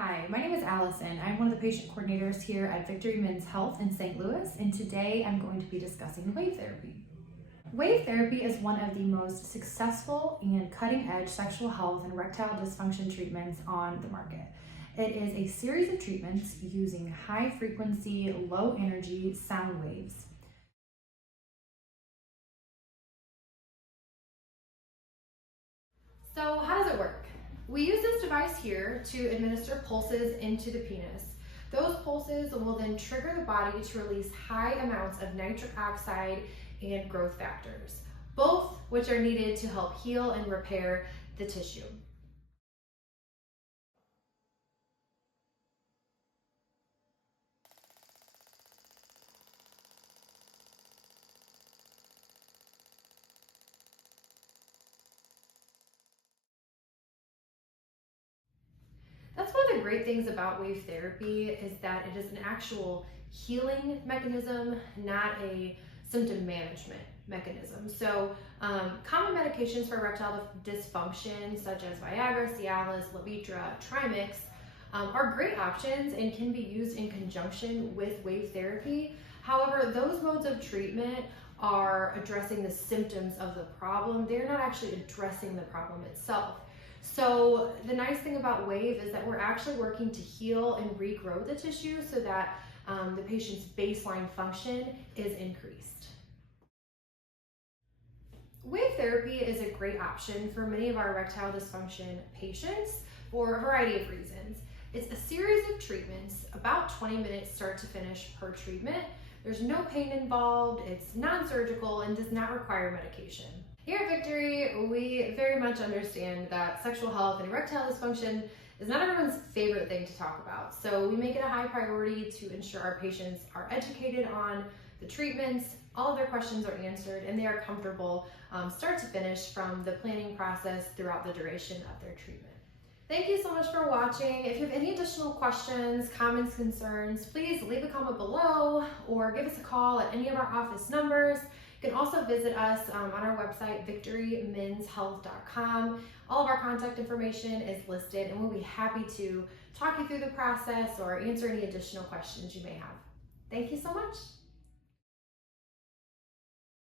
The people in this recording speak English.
Hi, my name is Allison. I'm one of the patient coordinators here at Victory Men's Health in St. Louis, and today I'm going to be discussing wave therapy. Wave therapy is one of the most successful and cutting-edge sexual health and erectile dysfunction treatments on the market. It is a series of treatments using high-frequency, low-energy sound waves. So how does it work? We use this device here to administer pulses into the penis. Those pulses will then trigger the body to release high amounts of nitric oxide and growth factors, both which are needed to help heal and repair the tissue. That's one of the great things about wave therapy is that it is an actual healing mechanism, not a symptom management mechanism. So common medications for erectile dysfunction such as Viagra, Cialis, Levitra, Trimix are great options and can be used in conjunction with wave therapy. However, those modes of treatment are addressing the symptoms of the problem. They're not actually addressing the problem itself. So the nice thing about wave is that we're actually working to heal and regrow the tissue so that the patient's baseline function is increased. Wave therapy is a great option for many of our erectile dysfunction patients for a variety of reasons. It's a series of treatments, about 20 minutes start to finish per treatment. There's no pain involved, it's non-surgical, and does not require medication. Here at Victory, we very much understand that sexual health and erectile dysfunction is not everyone's favorite thing to talk about. So we make it a high priority to ensure our patients are educated on the treatments, all of their questions are answered, and they are comfortable start to finish from the planning process throughout the duration of their treatment. Thank you so much for watching. If you have any additional questions, comments, concerns, please leave a comment below or give us a call at any of our office numbers. You can also visit us on our website, victorymenshealth.com. All of our contact information is listed, and we'll be happy to talk you through the process or answer any additional questions you may have. Thank you so much.